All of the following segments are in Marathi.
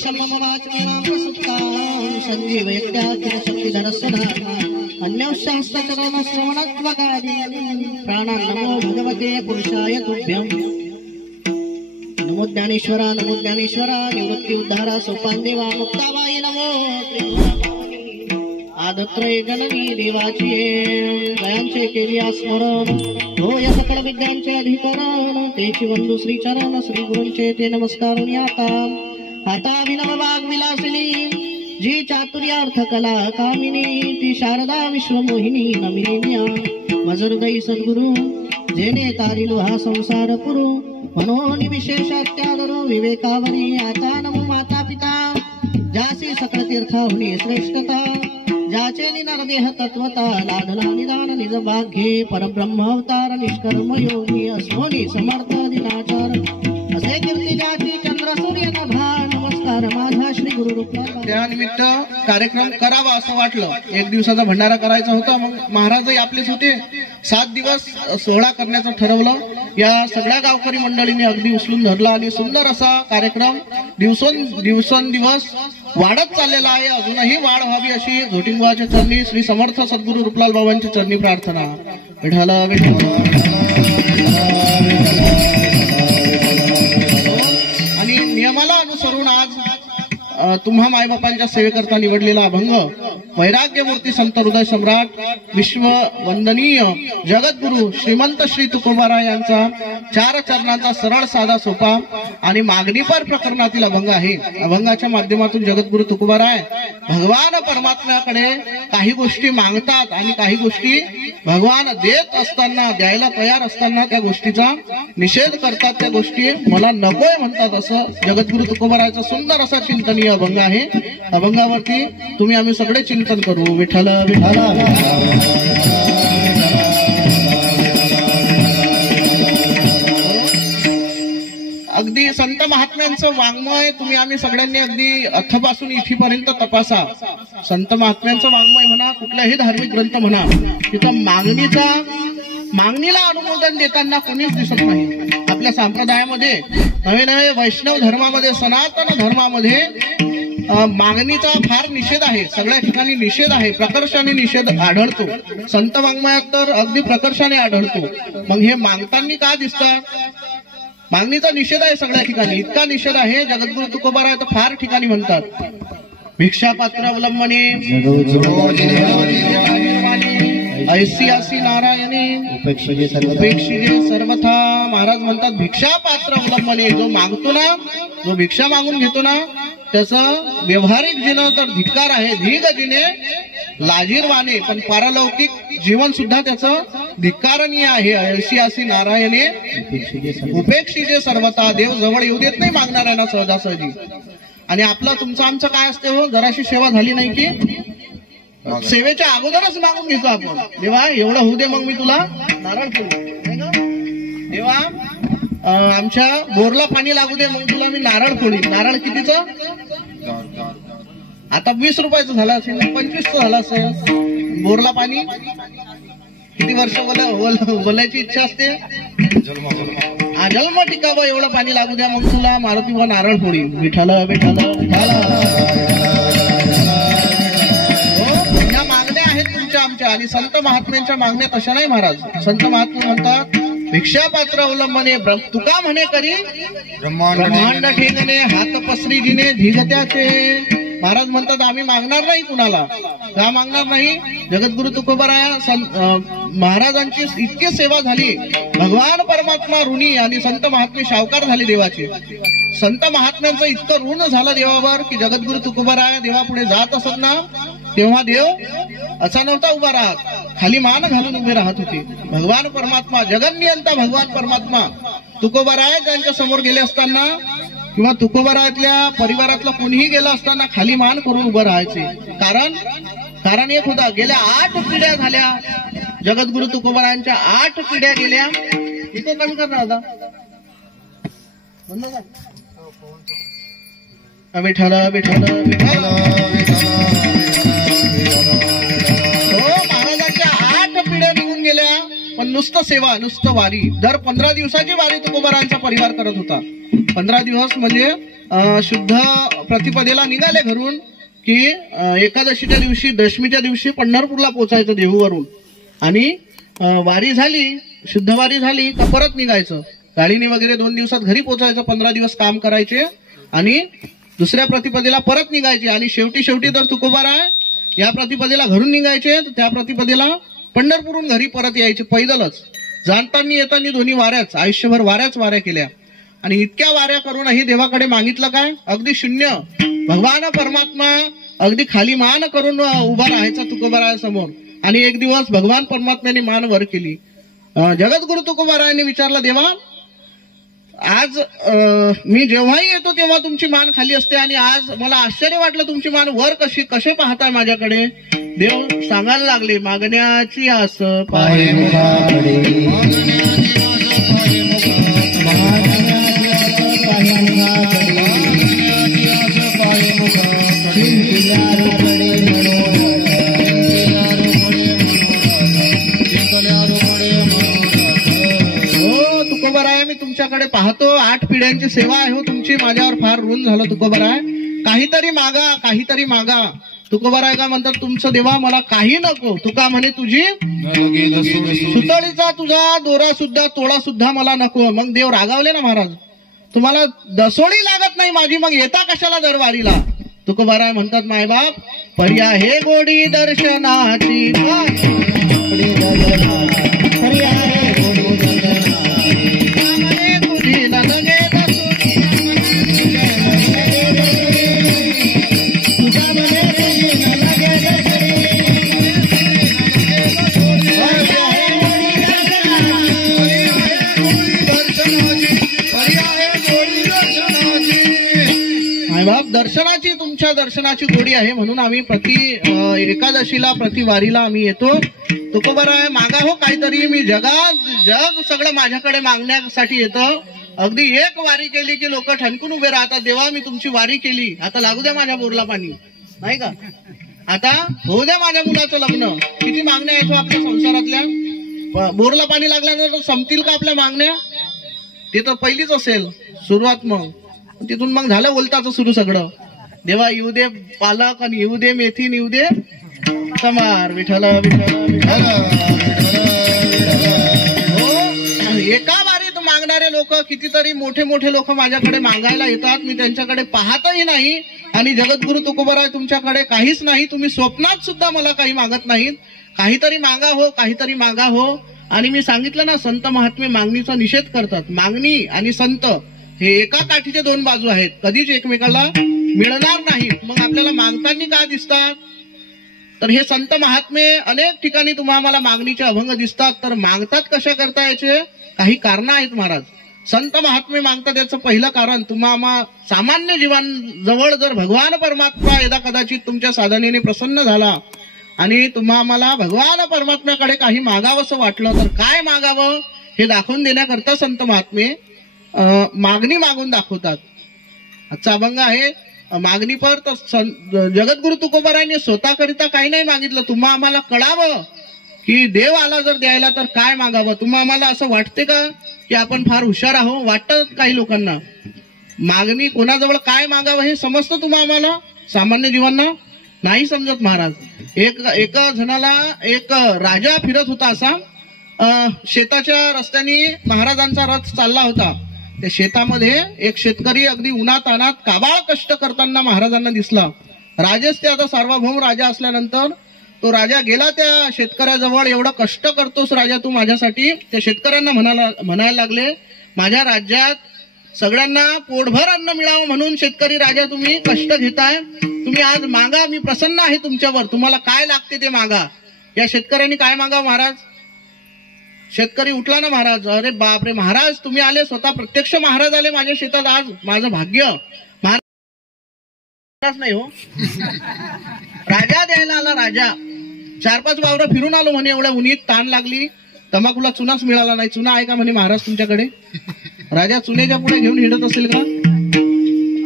भविष्यममवाचमां प्रसुप्तां सञ्जीवयत्याखिलशक्तिधरस्वधा अन्यश्शास्त्रचरणश्रवणत्वकादीन् प्राणान् नमो भगवते पुरुषाय तुभ्यं। नमो ज्ञानेश्वरा निवृत्ति उद्धारा सोपानदेवा मुक्ताबाई नमो आदत्रय जननी देवाची दयांचे केली स्मरण हो या सकळ विद्यांचे अधिकरण तेची वंदू श्रीचरण श्री गुरूंचे ते नमस्कार आता विनव वाग विलासिनी जी चातुर्यार्थ कला कामिनी ती शारदा विश्वमोहिनी नमिनिया मज हृदय सद्गुरु जेने तारिलो हा संसार पुरु मनोनि विशेषात्यादरो विवेकावरी आता नमो माता पिता जासी सकळ तीर्थाहुनी श्रेष्ठता जाचे नरदेह तत्वता लादला निदान निज भाग्ये परब्रह्म अवतार निष्कर्म योगी अस्मोनी समर्थ दिनाचार असे कीर्ती जाती चंद्र सूर्य नभा नमस्कार माझा श्री गुरु रूपा। त्यानिमित्त कार्यक्रम करावा असं वाटलं, एक दिवसाचा भंडारा करायचा होता, मग महाराजही आपलेच होते, 7 दिवस सोहळा करण्याचं ठरवलं। या सगळ्या गावकरी मंडळींनी अगदी उचलून धरला आणि सुंदर असा कार्यक्रम दिवसेंदिवस वाढत चाललेला आहे। अजूनही वाढ व्हावी अशी झोटिंगबाच्या चरणी श्री समर्थ सद्गुरू रूपलाल बाबांच्या चरणी प्रार्थना। विठ्ठल आणि नियमाला अनुसरून आज तुम्हा मायबापांच्या सेवेकरता निवडलेला अभंग वैराग्य मूर्ती संत हृदय सम्राट विश्व वंदनीय जगद्गुरु श्रीमंत श्री तुकोबाराय यांचा 4 चरणांचा सरळ साधा सोपा आणि मागणीपर प्रकरणातील अभंग आहे। अभंगाच्या माध्यमातून जगद्गुरु तुकोबाराय भगवान परमात्म्याकडे काही गोष्टी मागतात आणि काही गोष्टी भगवान देत असताना द्यायला तयार असताना त्या गोष्टीचा निषेध करतात, त्या गोष्टी मला नकोय म्हणतात, असं जगद्गुरु तुकोबारायचा सुंदर असा चिंतनीय अभंग आहे। अभंगावरती तुम्ही आम्ही सगळे चिंतन करू। विठ्ठल विठ्ठल अगदी संत महात्म्यांचं वाङ्मय तुम्ही आम्ही सगळ्यांनी अगदी अथपासून इथीपर्यंत तपासा। संत महात्म्यांचं वाङ्मय म्हणा, कुठलाही धार्मिक ग्रंथ म्हणा, तिथं मागणीला अनुमोदन देताना कोणीच दिसत नाही। आपल्या संप्रदायामध्ये नवे वैष्णव धर्मामध्ये सनातन धर्मामध्ये मागणीचा फार निषेध आहे, सगळ्या ठिकाणी निषेध आहे, प्रकर्षाने निषेध आढळतो। संत वाङ्मयात तर अगदी प्रकर्षाने आढळतो। मग हे मागताना का दिसतात? मागणीचा निषेध आहे सगळ्या ठिकाणी, इतका निषेध आहे जगद्गुरु तुकोबाराय तर फार ठिकाणी म्हणतात भिक्षा पात्र अवलंबने ऐसी आसी नारायणे उपेक्षिजे सर्वथा। महाराज म्हणतात भिक्षा पात्र अवलंबने, जो मागतो ना, जो भिक्षा मागून घेतो ना, त्याचं व्यवहारिक जीवन तर धिक्कार आहे, धीग जिने लाजीरवाने, पण पारलौकिक जीवन सुद्धा त्याचं धिक्कारणीय आहे। ऐसी आसी नारायणे उपेक्षिजे सर्वथा, देव जवळ येऊ देत नाही मागणाऱ्यांना सहजासहजी। आणि आपलं तुमचं आमचं काय असते हो, जराशी सेवा झाली नाही की सेवेच्या अगोदरच मागून घेतो आपण, देवा एवढं होऊ दे मग मी तुला नारळ फोडीन, देवा आमच्या बोरला पाणी लागू दे मग तुला मी नारळ फोडीन। नारळ कितीचं? आता 20 रुपयाचं झालं असेल, 25चं झालं असेल। बोरला पाणी किती वर्ष बोलायची इच्छा असते, जन्म टिकावं एवढं पाणी लागू द्या मग तुला मारुती व नारळ फोडीन। विठ्ठल विठ्ठल विठ्ठल। या मागण्या आहेत तुमच्या आमच्या, आणि संत महात्म्यांच्या मागण्या तशा नाही महाराज। संत महात्मे म्हणतात भिक्षा पात्र अवलंबने तुका म्हणे करी ब्रह्मांड ठेकणे हात पसरी जिने धिगत्याचे। महाराज म्हणतात आम्ही मागणार नाही कुणाला, का मागणार नाही? जगद्गुरु तुकोबाराय महाराजांची इतकी सेवा झाली, भगवान परमात्मा ऋणी आणि संत महात्मे सावकार झाले देवाचे। संत महात्म्यांचं इतकं ऋण झालं देवावर की जगद्गुरु तुकोबाराय देवापुढे जात असत ना, तेव्हा देव असा नव्हता उभा राहत, खाली मान घालून उभे राहत होते। भगवान परमात्मा जगन्नियंता भगवान परमात्मा तुकोबाराय त्यांच्या समोर गेले असताना किंवा तुकोबारायतल्या परिवारातलं कोणीही गेलं असताना खाली मान करून उभं राहायचे। कारण एक होता, गेल्या 8 पिढ्या झाल्या जगद्गुरु तुकोबारायांच्या, 8 पिढ्या गेल्या। इथे कमी करणार होता विठ्ठल विठ्ठल विठ्ठल। महाराजांच्या 8 पिढ्या निघून गेल्या, पण नुसतं सेवा, नुसतं वारी, दर 15 दिवसाची वारी तुकोबारायांचा परिवार करत होता। 15 दिवस म्हणजे शुद्ध प्रतिपदेला निघाले घरून की एकादशीच्या दिवशी दशमीच्या दिवशी पंढरपूरला पोहोचायचं देहूवरून आणि वारी झाली शुद्ध वारी झाली का परत निघायचं गाडीने वगैरे 2 दिवसात घरी पोहोचायचं 15 दिवस काम करायचे आणि दुसऱ्या प्रतिपदेला परत निघायचे आणि शेवटी तर तुकोबाराय या प्रतिपदेला घरून निघायचे त्या प्रतिपदेला पंढरपूरहून घरी परत यायचे पैदलच जाणताना येताना दोन्ही वाऱ्याच आयुष्यभर वाऱ्या केल्या आणि इतक्या वाऱ्या करूनही देवाकडे मागितलं काय अगदी शून्य भगवान परमात्मा अगदी खाली मान करून उभा राहायचा तुकोबारायासमोर आणि एक दिवस भगवान परमात्म्याने मान वर केली जगद्गुरु तुकोबारायांनी विचारलं देवा आज मी जेव्हाही येतो तेव्हा तुमची मान खाली असते आणि आज मला आश्चर्य वाटलं तुमची मान वर कसे पाहताय माझ्याकडे देव सांगायला लागले मागण्याची आस पाहे तुकोबाराय मी तुमच्याकडे पाहतो 8 पिढ्यांची सेवा आहे हो तुमची माझ्यावर फार ऋण झालं तुकोबाराय काहीतरी मागा तुकोबाराय का म्हणतात तुमचं देवा मला काही नको तुका म्हणे तुझी सुतळीचा तुझा दोरा सुद्धा तोडा सुद्धा मला नको मग देव रागावले ना महाराज तुम्हाला दसोडी लागत नाही माझी मग येता कशाला दरवारीला तुकोबाराय म्हणतात मायबाप पर्या हे गोडी दर्शनाची दर्शनाची तुमच्या दर्शनाची गोडी आहे म्हणून आम्ही प्रति एकादशीला प्रति वारीला आम्ही येतो तुकोबाराय मागा हो काहीतरी मी जग सगळं माझ्याकडे मागण्यासाठी येतं अगदी एक वारी केली की लोक ठणकून उभे राहतात देवा मी तुमची वारी केली आता लागू द्या माझ्या बोरला पाणी नाही का आता होऊ द्या माझ्या मुलाचं लग्न किती मागण्या आहेत आपल्या संसारातल्या बोरला पाणी लागल्यानंतर संपतील का आपल्या मागण्या ते तर पहिलीच असेल सुरुवात मग तिथून मग झालं बोलताच सुरू सगळं देवा येऊ दे पालक आणि येऊ दे मेथी येऊ दे समार विठ्ठल एका वारीत मागणारे लोक कितीतरी मोठे लोक माझ्याकडे मागायला येतात मी त्यांच्याकडे पाहतही नाही आणि जगद्गुरु तुकोबाराय तुमच्याकडे काहीच नाही तुम्ही स्वप्नात सुद्धा मला काही मागत नाहीत काहीतरी मागा हो आणि मी सांगितलं ना संत महात्मे मागणीचा निषेध करतात मागणी आणि संत हे एका काठीचे 2 बाजू आहेत कधीच एकमेकाला मिळणार नाहीत मग आपल्याला मागताना का दिसतात तर हे संत महात्मे अनेक ठिकाणी तुम्हाला मागणीचे अभंग दिसतात तर मागतात कशा करता याचे काही कारण आहेत महाराज संत महात्मे मागतात याचं पहिलं कारण तुम्हाला सामान्य जीवांजवळ जर भगवान परमात्मा यदा कदाचित तुमच्या साधनेने प्रसन्न झाला आणि तुम्हाला भगवान परमात्म्याकडे काही मागावंसं वाटलं तर काय मागावं हे दाखवून देण्याकरता संत महात्मे मागणी मागून दाखवतात आजचा अभंग आहे मागणी पर तर जगद्गुरु तुकोबारायांनी स्वतःकरिता काही नाही मागितलं आम्हाला कळावं की देव आला जर द्यायला तर काय मागावं आम्हाला असं वाटते का की आपण फार हुशार आहोत वाटत काही लोकांना मागणी कोणाजवळ काय मागावं हे समजतं आम्हाला सामान्य जीवांना नाही समजत महाराज एक जणाला एक राजा फिरत होता असा शेताच्या रस्त्याने महाराजांचा रथ चालला होता त्या शेतामध्ये एक शेतकरी अगदी उन्हातानात काबाळ कष्ट करताना महाराजांना दिसला राजेच ते आता सार्वभौम राजा असल्यानंतर तो राजा गेला त्या शेतकऱ्याजवळ एवढं कष्ट करतोस राजा तू माझ्यासाठी त्या शेतकऱ्यांना म्हणायला लागले माझ्या राज्यात सगळ्यांना पोटभर अन्न मिळावं म्हणून शेतकरी राजा तुम्ही कष्ट घेताय तुम्ही आज मागा मी प्रसन्न आहे तुमच्यावर तुम्हाला काय लागते ते मागा या शेतकऱ्यांनी काय मागा महाराज शेतकरी उठला ना महाराज अरे बापरे महाराज तुम्ही आले स्वतः प्रत्यक्ष महाराज आले माझ्या शेतात आज माझं भाग्य महाराज नाही हो राजा द्यायला आला राजा 4-5 वावरं फिरून आलो म्हणे एवढ्या उन्हीत ताण लागली तंबाखूला चुनाच मिळाला नाही चुना आहे का म्हणे महाराज तुमच्याकडे राजा चुनेच्या पुढे घेऊन हिंडत असेल का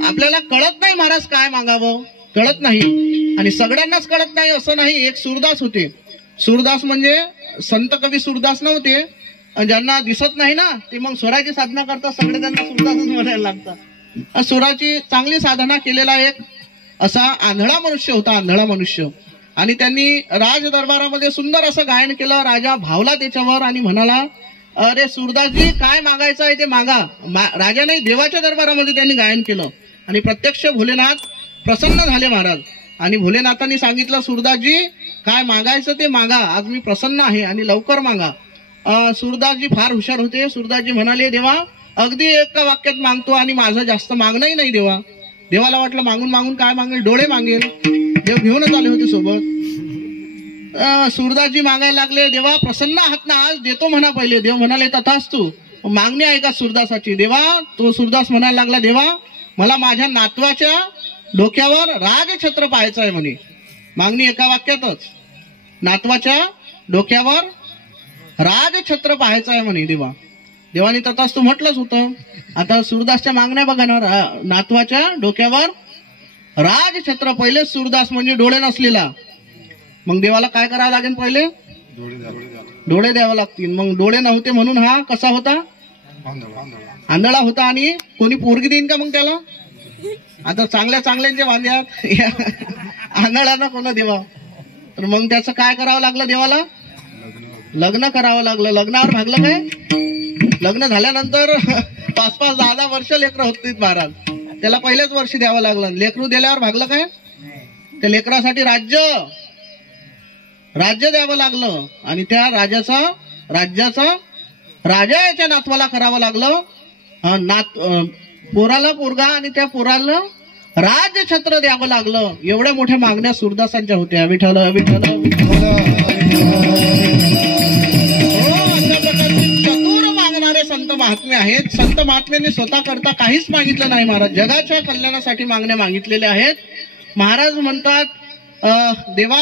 आपल्याला कळत नाही महाराज काय मागावं कळत नाही आणि सगळ्यांनाच कळत नाही असं नाही एक सूरदास होते सूरदास म्हणजे संत कवी सूरदास नव्हते ज्यांना दिसत नाही ना ते मग स्वराची साधना करतात, सगळे त्यांना सुरदासच म्हणायला लागतात. स्वराची चांगली साधना केलेला एक असा आंधळा मनुष्य होता, आंधळा मनुष्य. आणि त्यांनी राज दरबारामध्ये सुंदर असं गायन केलं. राजा भावला त्याच्यावर आणि म्हणाला, अरे सूरदासजी काय मागायचं आहे ते मागा. राजा नाही, देवाच्या दरबारामध्ये त्यांनी गायन केलं आणि प्रत्यक्ष भोलेनाथ प्रसन्न झाले महाराज. आणि भोलेनाथांनी सांगितलं, सूरदासजी काय मागायचं ते मागा, आज मी प्रसन्न आहे आणि लवकर मागा. सूरदासजी फार हुशार होते. सूरदासजी म्हणाले, देवा अगदी एका वाक्यात मागतो आणि माझं जास्त मागणंही नाही देवा. देवाला वाटलं मागून मागून काय मागेल, डोळे मागेल. देव घेऊनच आले होते सोबत. सूरदासजी मागायला लागले, देवा प्रसन्न आहात ना, आज देतो म्हणा पहिले. देव म्हणाले, तथास्तु. मागणी आहे का सूरदासाची? देवा तो सूरदास म्हणायला लागला, देवा मला माझ्या नातवाच्या डोक्यावर राजछत्र पाहायचं आहे म्हणे. मागणी एका वाक्यातच, नातवाच्या डोक्यावर राजछत्र पाहायचं आहे म्हणे देवा. देवाने तथास्तु म्हटलंच होतं. आता सूरदासच्या मागण्या बघा ना, नातवाच्या डोक्यावर राजछत्र. पहिले सूरदास म्हणजे डोळे नसलेला, मग देवाला काय करावं लागेल, पहिले डोळे द्यावे लागतील. मग डोळे नव्हते म्हणून हा कसा होता, आंधळा होता. आणि कोणी पोरगी देईन का मग त्याला? आता चांगल्या चांगल्यांचे वांद्यात आंधळांना कोण देवा? तर मग त्याचं काय करावं लागलं, देवाला लग्न करावं लागलं. लग्नावर भागलं काय? लग्न झाल्यानंतर 5-5, 10-10 वर्ष लेकरं होतीत महाराज. त्याला पहिल्याच वर्षी द्यावं लागलं. लेकरू दिल्यावर भागलं काय? त्या लेकरासाठी राज्य द्यावं लागलं. आणि त्या राज्याचा राजा याच्या नातवाला करावं लागलं. पोराला पोरगा आणि त्या पोराला राजछत्र द्यावं लागलं. एवढ्या मोठ्या मागण्या सूरदासांच्या होत्या. विठ्ठल विठ्ठल चतुर मागणारे संत महात्मे आहेत. संत महात्म्यांनी स्वतः करता काहीच मागितलं नाही महाराज, जगाच्या कल्याणासाठी मागण्या मागितलेल्या आहेत. महाराज म्हणतात, देवा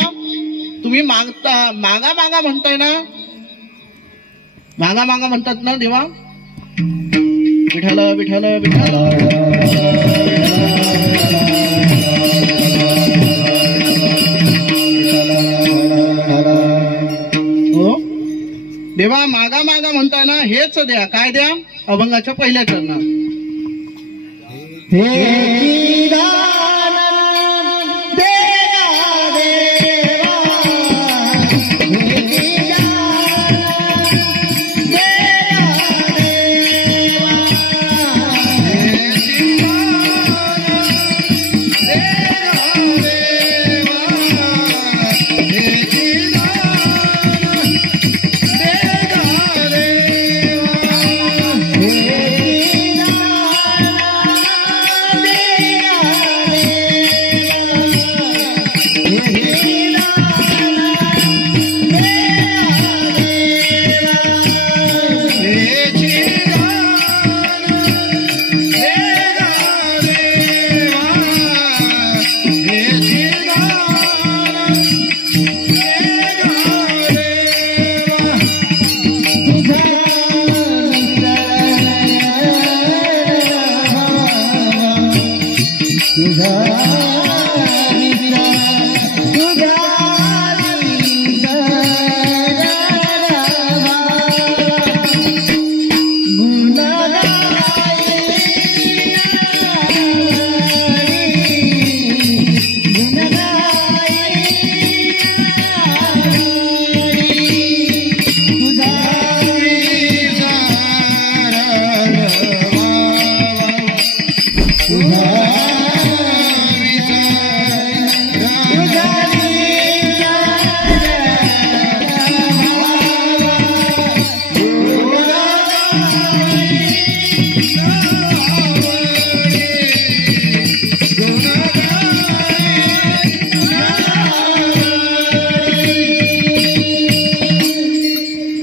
तुम्ही मागा मागा म्हणताय ना, मागा मागा म्हणतात ना देवा. विठ्ठल विठ्ठल विठ्ठल हो देवा, मागा मागा म्हणताय ना, हेच द्या. काय द्या? अभंगाच्या पहिल्या चरणात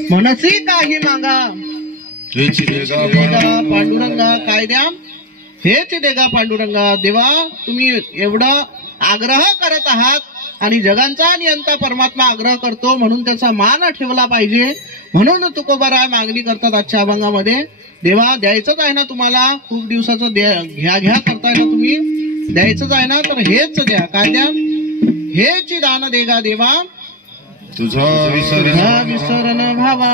मनसी काही मागा, पांडुरंगा काय द्या, हेच देगा पांडुरंगा. देवा तुम्ही एवढं आग्रह करत आहात आणि जगांचा नियंता परमात्मा आग्रह करतो म्हणून त्याचा मान ठेवला पाहिजे. म्हणून तुकोबाराय मागणी करतात आजच्या अभंगामध्ये. देवा द्यायचंच आहे ना तुम्हाला, खूप दिवसाचं घ्या घ्या करताय ना तुम्ही, द्यायचंच आहे ना, तर हेच द्या. काय द्या? हेच दान देगा देवा, तुझा विसरण भावा.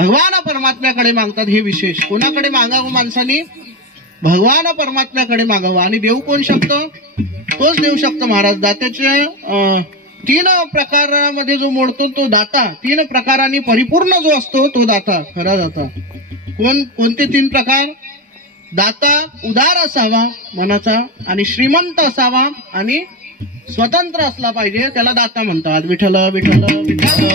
भगवान परमात्म्याकडे मागतात. हे विशेष. कोणाकडे मागावं माणसानी? भगवान परमात्म्याकडे मागावं. आणि देऊ कोण शकतो? तोच देऊ शकतो महाराज. दात्याचे 3 प्रकारामध्ये जो मोडतो तो दाता. 3 प्रकारांनी परिपूर्ण जो असतो तो दाता, खरा दाता. कोणते 3 प्रकार? दाता उदार असावा मनाचा, आणि श्रीमंत असावा, आणि स्वतंत्र असला पाहिजे. त्याला दाता म्हणतात. विठ्ठल विठ्ठल विठ्ठल.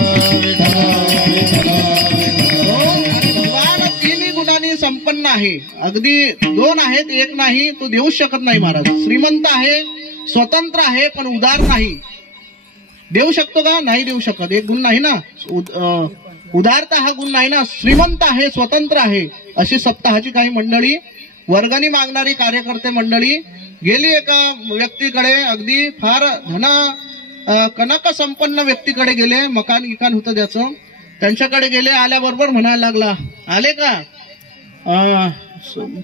भगवान 3 गुणांनी संपन्न आहे. अगदी 2 आहेत, 1 नाही. तो देऊ शकत नाही महाराज. श्रीमंत आहे, स्वतंत्र आहे, पण उदार नाही. देऊ शकतो का? नाही देऊ शकत. 1 गुण नाही ना. उदारता हा गुण नाही ना. श्रीमंत आहे, स्वतंत्र आहे. अशी सप्ताहाची काही मंडळी, वर्गणी मागणारी कार्यकर्ते मंडळी गेली एका व्यक्तीकडे. अगदी फार कनक संपन्न व्यक्तीकडे गेले. मकान गिकान होतं त्याचं. त्यांच्याकडे गेले. आल्याबरोबर म्हणायला लागला, आले का?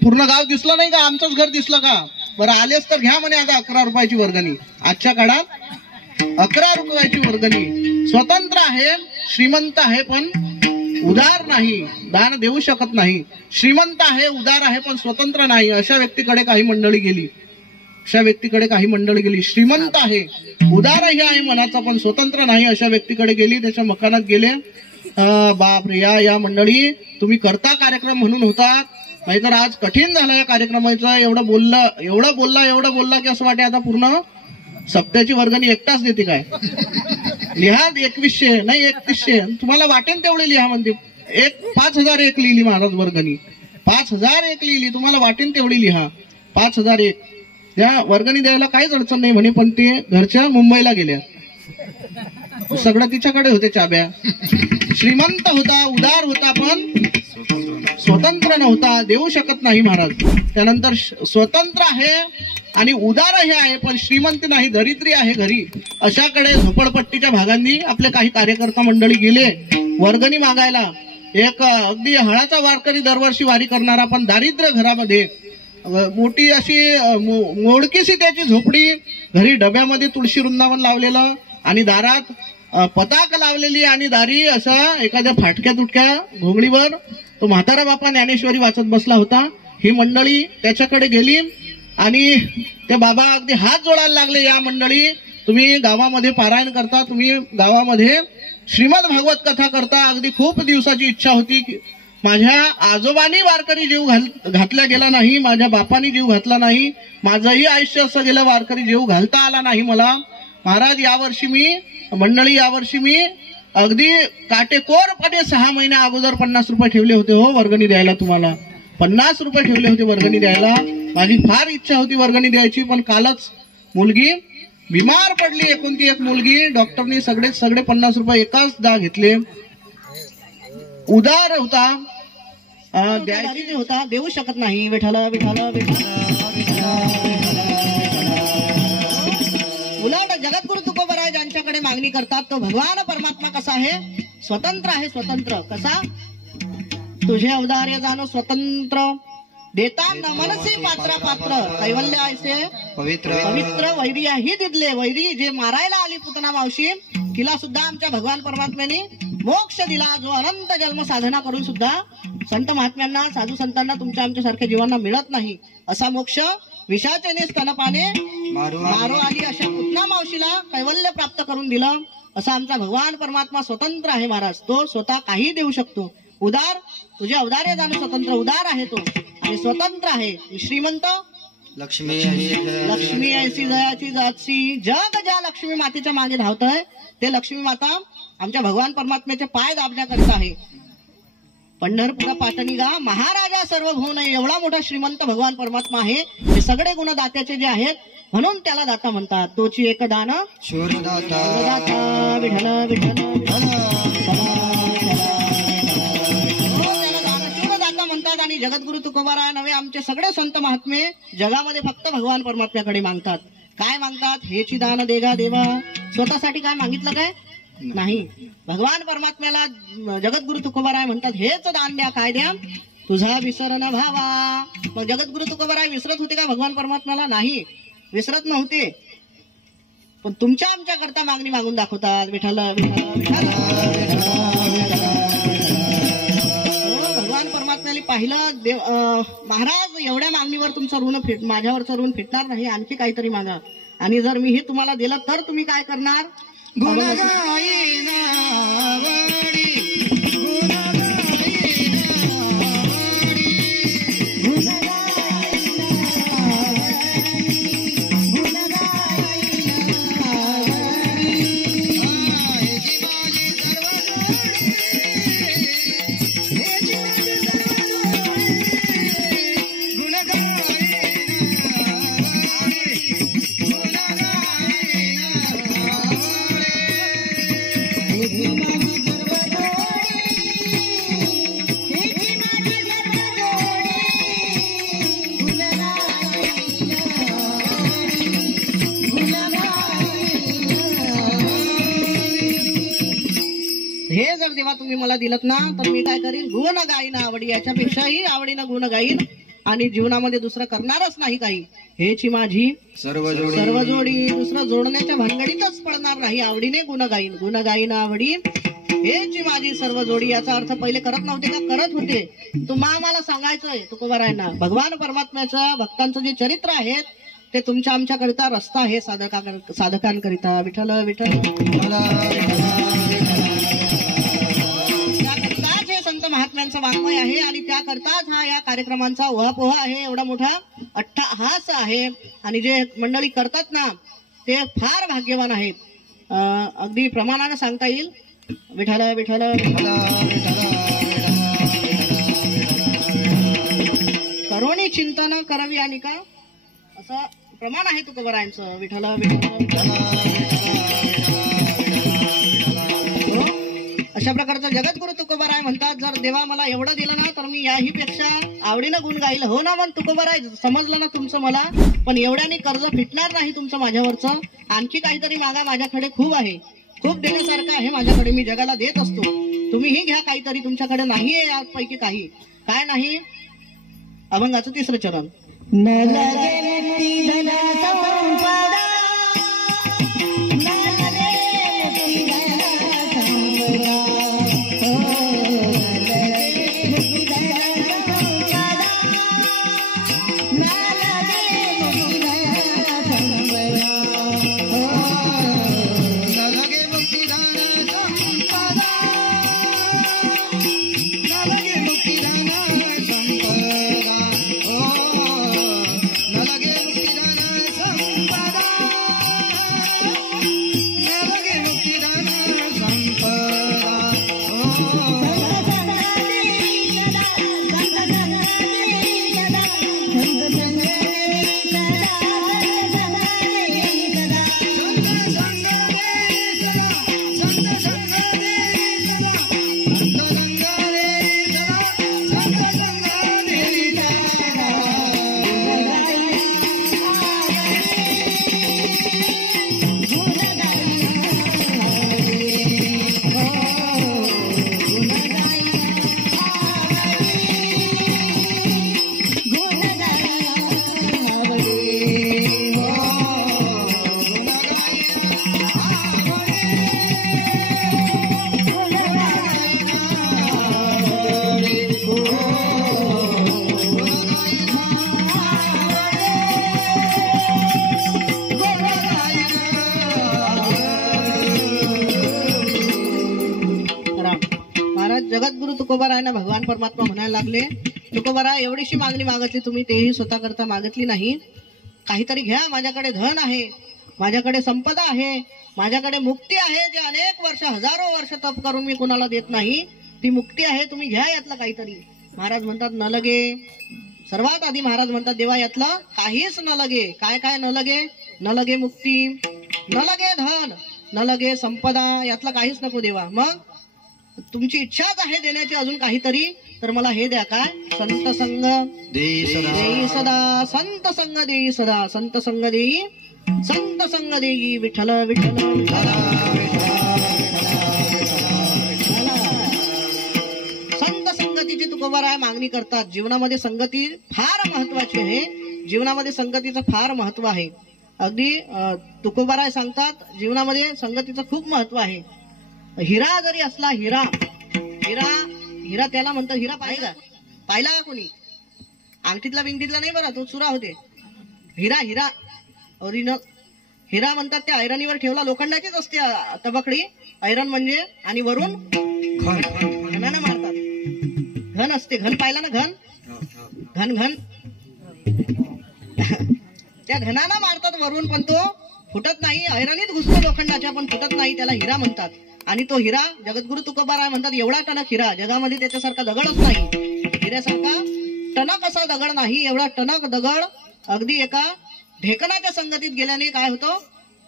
पूर्ण गाव दिसलं नाही का? आमचंच घर दिसलं का? बरं आलेच तर घ्या म्हणे आता 11 रुपयाची वर्गणी. आजच्या काळात 11 रुपयाची वर्गणी. स्वतंत्र आहे, श्रीमंत आहे, पण उदार नाही. दान देऊ शकत नाही. श्रीमंत आहे, उदार आहे, पण स्वतंत्र नाही. अशा व्यक्तीकडे काही मंडळी गेली. श्रीमंत आहे, उदारही आहे मनाचा, पण स्वतंत्र नाही. अशा व्यक्तीकडे गेली. त्याच्या मकानात गेले. बापरे, या मंडळी तुम्ही करता कार्यक्रम म्हणून होतात, नाहीतर आज कठीण झालं या कार्यक्रमाचं. एवढं बोलला की असं वाटे आता पूर्ण सप्त्याची वर्गणी एकटाच देते काय. लिहा 2100 नाही 3100. तुम्हाला वाटेल तेवढे लिहा म्हणते. 5001 लिहिली महाराज वर्गणी. 5001 लिहिली. तुम्हाला वाटेल तेवढी लिहा. 5001. त्या वर्गणी द्यायला काहीच अडचण नाही म्हणे, पण ते घरच्या मुंबईला गेल्या. सगळं तिच्याकडे होते चाब्या. श्रीमंत होता, उदार होता, पण स्वतंत्र नव्हता. देऊ शकत नाही महाराज. त्यानंतर स्वतंत्र आहे आणि उदारही आहे, पण श्रीमंत नाही, दरिद्री आहे घरी. अशाकडे झोपडपट्टीच्या भागांनी आपले काही कार्यकर्ता मंडळी गेले वर्गणी मागायला. एक अगदी हळाचा वारकरी, दरवर्षी वारी करणारा, पण दारिद्र्य घरामध्ये. मोठी अशी मोडकीशी त्याची झोपडी. घरी डब्यामध्ये तुळशी वृंदावन लावलेलं, आणि दारात पताक लावलेली, आणि दारी असा एखाद्या फाटक्या तुटक्या घोंगडीवर तो म्हातारा बापा ज्ञानेश्वरी वाचत बसला होता. ही मंडळी त्याच्याकडे गेली, आणि ते बाबा अगदी हात जोडायला लागले. या मंडळी, तुम्ही गावामध्ये पारायण करता, तुम्ही गावामध्ये श्रीमद भागवत कथा करता. अगदी खूप दिवसाची इच्छा होती की माझ्या आजोबांनी वारकरी जीव घातला गेला नाही, माझ्या बापानी जीव घातला नाही, माझंही आयुष्य असं गेलं, वारकरी जीव घालता आला नाही मला. महाराज यावर्षी मी अगदी काटेकोरपणे 6 महिन्या अगोदर 50 रुपये ठेवले होते हो वर्गणी द्यायला. तुम्हाला 50 रुपये ठेवले होते वर्गणी द्यायला. माझी फार इच्छा होती वर्गणी द्यायची, पण कालच मुलगी बिमार पडली. एकुलती एक मुलगी. डॉक्टरनी सगळे 50 रुपये एकाच दा घेतले. उदार होता, द्यायची होता, देऊ शकत नाही. विठ्ठल विठ्ठल विठ्ठल. उलट जगद्गुरु तुकोबराय ज्यांच्याकडे मागणी करतात तो भगवान परमात्मा कसा आहे? स्वतंत्र आहे. स्वतंत्र कसा? तुझे अवदार्य जाणो स्वतंत्र, देता न मनसे पात्र पात्र, कैवल्य ऐसे पवित्र वैरी दिदले. वैरी जे मारायला आली पुतना मावशी, तिला सुद्धा आमच्या भगवान परमात्म्याने मोक्ष दिला, जो अनंत जन्म साधना करून सुद्धा संत महात्म्यांना, साधू संतांना, तुमच्या आमच्या सारख्या जीवांना मिळत नाही. असा मोक्ष विषाचेने स्तनपाने मारो आली अशा पुतना मावशीला कैवल्य प्राप्त करून दिलं. असा आमचा भगवान परमात्मा स्वतंत्र आहे महाराज. तो स्वतः काही देऊ शकतो. उदार, तुझे अवदार्य जाणं स्वतंत्र, उदार आहे तो, आणि स्वतंत्र आहे. श्रीमंत, लक्ष्मी ऐसी जयाची जातसी. जग ज्या लक्ष्मी मातेच्या मागे धावतंय ते लक्ष्मी माता आमच्या भगवान परमात्म्याचे पाय दाबण्याकरिता आहे. पंढरपूर पाटणी गा महाराजा सर्वभुवन, एवढा मोठा श्रीमंत भगवान परमात्मा आहे. हे सगळे गुण दात्याचे जे आहेत, म्हणून त्याला दाता म्हणतात. तोची एक दान शूरदाता. विठ्ठल विठ्ठल शूरदाता म्हणतात. आणि जगद्गुरु तुकोबाराय नव्हे आमचे सगळे संत महात्मे जगामध्ये फक्त भगवान परमात्म्याकडे मागतात. काय मागतात? हेची दान देगा देवा. स्वतःसाठी काय मागितलं काय नाही. भगवान परमात्म्याला जगद्गुरु तुकोबाराय म्हणतात हेच दान द्या. काय द्या? तुझा विसर न भावा. मग जगद्गुरु तुकोबाराय विसरत होते का भगवान परमात्म्याला? नाही, विसरत नव्हते. पण तुमच्या आमच्या करता मागणी मागून दाखवतात. विठ्ठल विठ्ठल विठ्ठल. पाहिलं महाराज एवढ्या मागणीवर तुमचं ऋण माझ्यावरचं ऋण फिटणार नाही, आणखी काहीतरी मागा. आणि जर मी हे तुम्हाला दिलं तर तुम्ही काय करणार? हे जर देवा तुम्ही मला दिलत ना तर मी काय करीन? गुण गाईन आवडी, याच्यापेक्षाही आवडीनं गुण गाईन आणि जीवनामध्ये दुसरं करणारच नाही काही. हेची माझी सर्व जोडी, दुसरं जोडण्याच्या भानगडीतच पडणार नाही. आवडीने गुण गाईन आवडी हेची माझी सर्व जोडी. याचा अर्थ पहिले करत नव्हते का? करत होते. तुम्हाला सांगायचंय तुकोबारायांना, भगवान परमात्म्याचं भक्तांचं जे चरित्र आहे ते तुमच्या आमच्याकरिता रस्ता आहे, साधकांकरिता. विठ्ठल विठ्ठल त्याकरताच हे संत महात्म्यांचं वाङ्मय आहे आणि त्याकरताच हा या कार्यक्रमांचा उहापोहा आहे, एवढा मोठा अट्टहास आहे. आणि जे मंडळी करतात ना ते फार भाग्यवान आहेत. अगदी प्रमाणाने सांगता येईल. विठ्ठल विठ्ठल करोनी चिंतन करवी आणि का असं प्रमाण आहे तुकोबारायांचं. विठ्ठल विठ्ठल अशा प्रकारचं जगद्गुरु तुकोबाराय म्हणतात, जर देवा मला एवढं दिलं ना तर मी याही पेक्षा आवडीनं गुण गाईल. हो ना, मग तुकोबाराय समजलं ना तुमचं मला, पण एवढ्याने कर्ज फिटणार नाही तुमचं माझ्यावरचं. आणखी काहीतरी मागा, माझ्याकडे खूप आहे, खूप देण्यासारखं आहे माझ्याकडे, मी जगाला देत असतो. तुम्हीही घ्या काहीतरी, तुमच्याकडे नाहीये यापैकी काही. काय नाही? अभंगाचं 3रं चरण. जगद्गुरु तुकोबारायांना भगवान परमात्मा म्हणायला लागले, तुकोबाराय एवढीशी मागणी मागितली तुम्ही, तेही स्वतः करता मागितली नाही. काहीतरी घ्या, माझ्याकडे धन आहे, माझ्याकडे संपदा आहे, माझ्याकडे मुक्ती आहे, जे अनेक वर्ष हजारो वर्ष तप करून मी कुणाला देत नाही, ती मुक्ती आहे, तुम्ही घ्या यातलं काहीतरी. महाराज म्हणतात न लगे. सर्वात आधी महाराज म्हणतात देवा यातलं काहीच न लगे. काय काय न लगे? न लगे मुक्ती, न लगे धन, न लगे संपदा, यातलं काहीच नको देवा. मग तुमची इच्छाच आहे देण्याची अजून काहीतरी, तर मला हे द्या. काय? संत संग देई सदा, संत संग देई सदा, संत संग देई, संत संग देई. विठ्ठल विठ्ठल संत संगतीची तुकोबाराय मागणी करतात. जीवनामध्ये संगती फार महत्वाची आहे, जीवनामध्ये संगतीचं फार महत्व आहे. अगदी तुकोबाराय सांगतात जीवनामध्ये संगतीचं खूप महत्व आहे. हिरा जरी असला, हिरा हिरा हिरा त्याला म्हणतात, हिरा पाहिजे का? पाहिला का कोणी? अंगठीतला बिंगठीतला नाही बरं, तो चुरा होते. हिरा हिरा ओरिजिनल हिरा म्हणतात. त्या ऐरणीवर ठेवला, लोखंडाचीच असते तबकडी ऐरण म्हणजे, आणि वरून घनानं मारतात. घन असते, घन पाहिला ना, घन घन घन त्या घनानं मारतात वरून, पण तो फुटत नाही. ऐरणीत घुसतो लोखंडाच्या, पण फुटत नाही. त्याला हिरा म्हणतात. आणि तो हिरा जगद्गुरु तुकोबाराय म्हणतात, एवढा टणक हिरा जगामध्ये त्याच्यासारखा दगडच नाही. हिऱ्यासारखा टणक असा दगड नाही. एवढा टणक दगड अगदी एका ढेकणाच्या संगतीत गेल्याने काय होतो?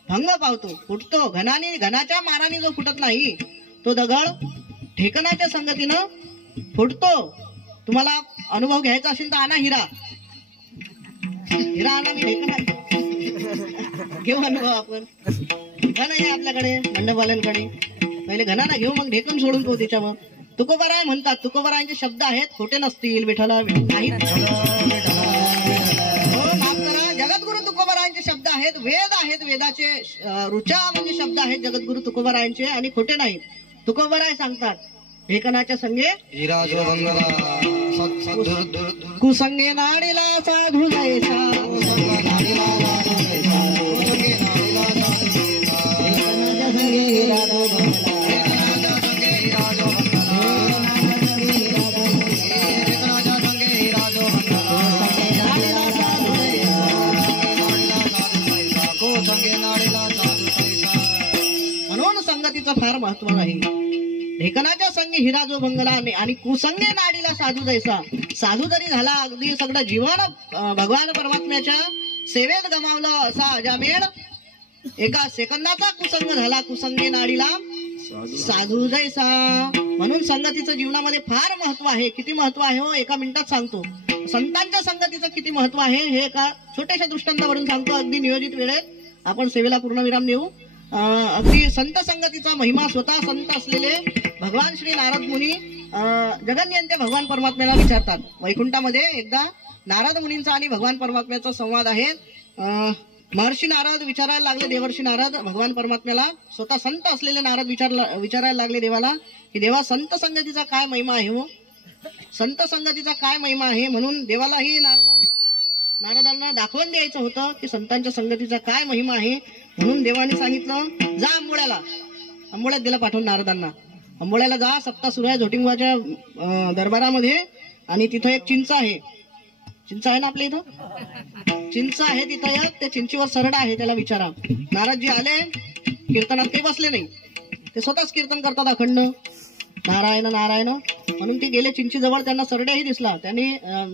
भंग पावतो, फुटतो. घनाच्या माराने जो फुटत नाही तो दगड ढेकणाच्या संगतीनं फुटतो. तुम्हाला अनुभव घ्यायचा असेल तर आणा हिरा. हिरा आणा, मी ढेकणा घेऊ अनुभव. आपण घन आहे आपल्याकडे मंडपवाल्यांकडे, पहिले घनाला घेऊ, मग ढेकण सोडून तो त्याच्यावर. तुकोबाराय म्हणतात. तुकोबारायांचे शब्द आहेत, खोटे नसतील. विठ्ठला नाही, माफ करा, जगद्गुरु तुकोबारायांचे शब्द आहेत, वेद आहेत. वेदाचे ऋचा म्हणजे शब्द आहेत जगद्गुरु तुकोबारायांचे, आणि खोटे नाहीत. तुकोबाराय सांगतात, ढेकणाच्या संगे कुसंगे नाडीला साधू जायचा. म्हणून संगतीचं फार महत्व आहे. ढेकणाच्या संगे हिरा जो भंगला, आणि कुसंगे नाडीला साधू जैसा. साधू जरी झाला, अगदी सगळं जीवन भगवान परमात्म्याच्या सेवेत गमावलं असा अजामेळ, एका सेकंदाचा कुसंग झाला. कुसंगे नाडीला साधू जैसा. म्हणून संगतीचं जीवनामध्ये फार महत्व आहे. किती महत्व आहे हो, एका मिनिटात सांगतो. संतांच्या संगतीचं किती महत्व आहे हे एका छोट्याशा दृष्टांतावरून सांगतो. अगदी नियोजित वेळेत आपण सेवेला पूर्ण विराम देऊ. अगदी संत संगतीचा महिमा स्वतः संत असलेले भगवान श्री नारद मुनी जगन्यंत्य भगवान परमात्म्याला विचारतात. वैकुंठामध्ये एकदा नारद मुनींचा आणि भगवान परमात्म्याचा संवाद आहे. महर्षी नारद विचारायला लागले, देवर्षी नारद भगवान परमात्म्याला, स्वतः संत असलेले नारद विचारायला लागले देवाला, की देवा संत संगतीचा काय महिमा आहे हो, संत संगतीचा काय महिमा आहे. म्हणून देवालाही नारदांना दाखवून द्यायचं होतं की संतांच्या संगतीचा काय महिमा आहे. म्हणून देवाने सांगितलं, जा आंबोळ्याला. आंबोळ्यात दिला पाठवून नारदांना. आंबोळ्याला जा, सप्ताह सुरू आहे जोटिंबाच्या दरबारामध्ये, आणि तिथं एक चिंच आहे. चिंच आहे ना आपल्या इथं, चिंच आहे तिथं एक, त्या चिंचीवर सरडा आहे, त्याला विचारा. नारदजी आले कीर्तनात, ते बसले नाही, ते स्वतःच कीर्तन करतात अखंड नारायण नारायण. म्हणून ते गेले चिंचीजवळ, त्यांना सरड्याही दिसला. त्यांनी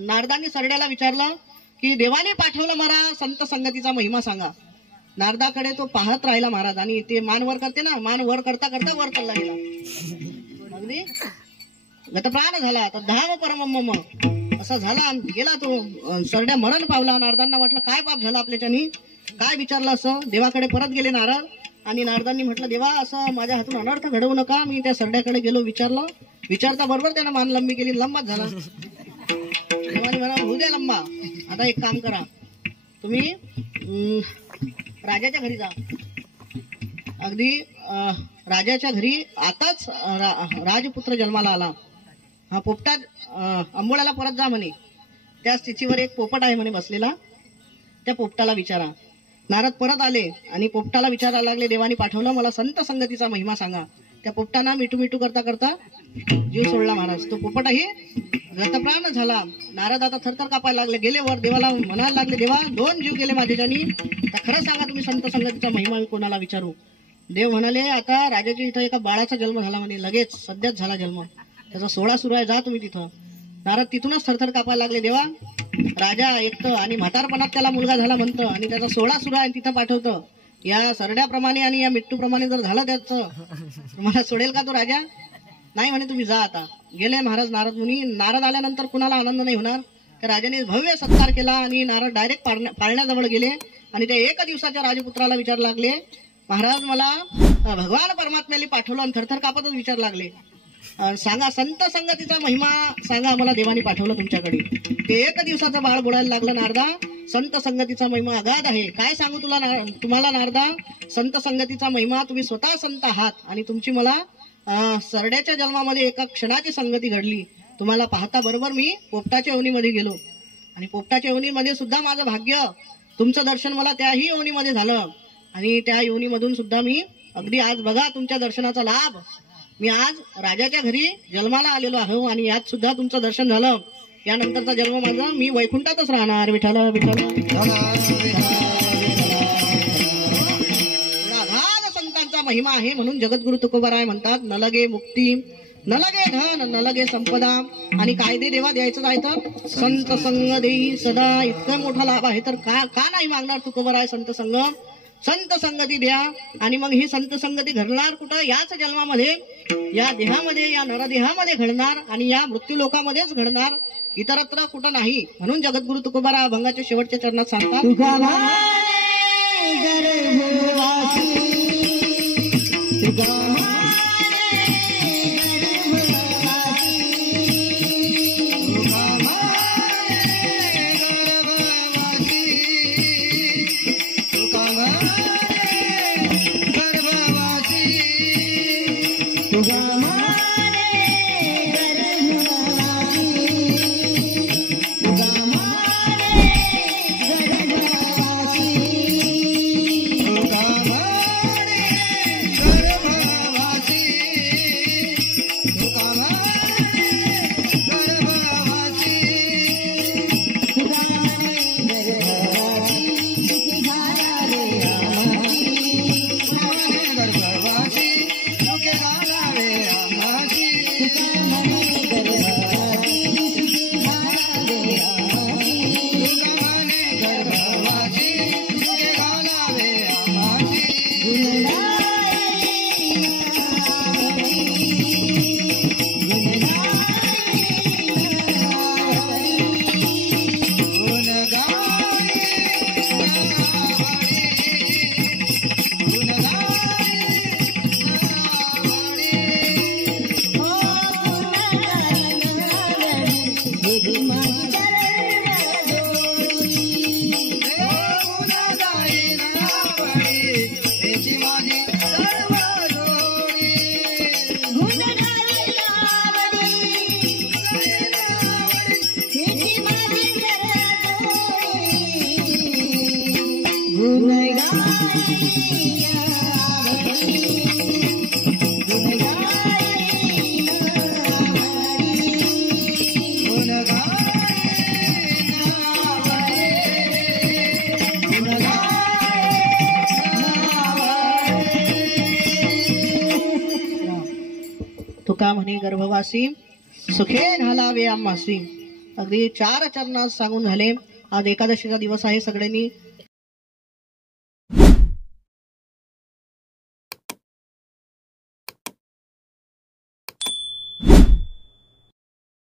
नारदांनी सरड्याला विचारलं की देवाने पाठवलं मला, संत संगतीचा महिमा सांगा. नारदाकडे तो पाहत राहिला महाराज, आणि ते मान वर करते ना, मान वर करता करता वर चालला गेला. अगदी गतप्राण झाला. तर धाम परमम्म असा झाला, गेला तो. सरड्या मरण पावला. नारदांना म्हटलं काय पाप झालं आपल्याच्यानी, काय विचारलं असं. देवाकडे परत गेले नारद, आणि नारदांनी म्हटलं, देवा असं माझ्या हातून अनर्थ घडवू नका. मी त्या सरड्याकडे गेलो, विचारलं. विचारता बरोबर त्यानं मान लंबी केली, लंबाच झाला. देवाने म्हणा, होऊ द्या लंबा. आता एक काम करा, तुम्ही राजाच्या घरी जा. अगदी राजाच्या घरी आताच राजपुत्र जन्माला आला. हा पोपटा आंबोळ्याला परत जा म्हणे. त्या तिचीवर एक पोपट आहे म्हणे बसलेला, त्या पोपटाला विचारा. नारद परत आले आणि पोपटाला विचारायला लागले, देवानी पाठवलं मला संत संगतीचा महिमा सांगा. त्या पोपटाना मिठू मिठू करता करता जीव सोडला महाराज. तो पोपटही गतप्राण झाला. नारद आता थरथर कापायला लागले, गेले वर. देवाला म्हणायला लागले, देवा 2 जीव गेले माझ्याच्यानी, तर खरं सांगा तुम्ही संत संगतीचा महिमा मी कोणाला विचारू. देव म्हणाले, आता राजाच्या इथं एका बाळाचा जन्म झाला म्हणे, लगेच सध्याच झाला जन्म, त्याचा 16 सुरू आहे, जा तुम्ही तिथं. नारद तिथूनच थरथर कापायला लागले, देवा राजा एकतं आणि म्हातारपणात त्याला मुलगा झाला म्हणतं, आणि त्याचा 16 सुरू आहे तिथं पाठवतं. या सरड्याप्रमाणे आणि या मिट्टूप्रमाणे जर झालं त्याचं, तुम्हाला सोडेल का तो राजा? नाही म्हणे, तुम्ही जा आता. गेले महाराज नारद मुनी. नारद आल्यानंतर कुणाला आनंद नाही होणार. त्या राजाने भव्य सत्कार केला आणि नारद डायरेक्ट पाळण्याजवळ गेले आणि त्या 1 दिवसाच्या राजपुत्राला विचारू लागले, महाराज मला भगवान परमात्म्याने पाठवलं. आणि थरथर कापतच विचारू लागले, सांगा संत संगतीचा महिमा सांगा, मला देवानी पाठवलं तुमच्याकडे. ते 1 दिवसाचं बाळ बोलायला लागलं, नारदा संत संगतीचा महिमा अगाध आहे. काय सांगू तुम्हाला नारदा, संत संगतीचा महिमा. तुम्ही स्वतः संत आहात आणि तुमची मला सरड्याच्या जन्मामध्ये एका क्षणाची संगती घडली. तुम्हाला पाहता बरोबर मी पोपटाच्या योनीमध्ये गेलो आणि पोपटाच्या योनीमध्ये सुद्धा माझं भाग्य, तुमचं दर्शन मला त्याही योनीमध्ये झालं आणि त्या योनीमधून सुद्धा मी अगदी आज बघा तुमच्या दर्शनाचा लाभ, मी आज राजाच्या घरी जन्माला आलेलो आहे आणि यात सुद्धा तुमचं दर्शन झालं. यानंतरचा जन्म माझा मी वैकुंठातच राहणार. विठ्ठल विठ्ठल. अगाध संतांचा महिमा आहे म्हणून जगद्गुरु तुकोबाराय म्हणतात, न लगे मुक्ती, न लगे धन, न लगे संपदा, आणि कायदे देवा द्यायचं आहे तर संत संग देई सदा. इतका मोठा लाभ आहे तर का नाही मागणार तुकोबाराय संत संग. संत संगती द्या आणि मग ही संत संगती घडणार कुठं? याच जन्मामध्ये, या देहामध्ये, या नरदेहामध्ये घडणार आणि या मृत्यू लोकामध्येच घडणार, इतरत्र कुठं नाही. म्हणून जगद्गुरु तुकोबाराय अभंगाच्या शेवटच्या चरणात सांगतात, तुका म्हणे गर्भवासी सुखे घालावे आम्हासी. अगदी 4 चरणात सांगून झाले. आज एकादशीचा दिवस आहे, सगळ्यांनी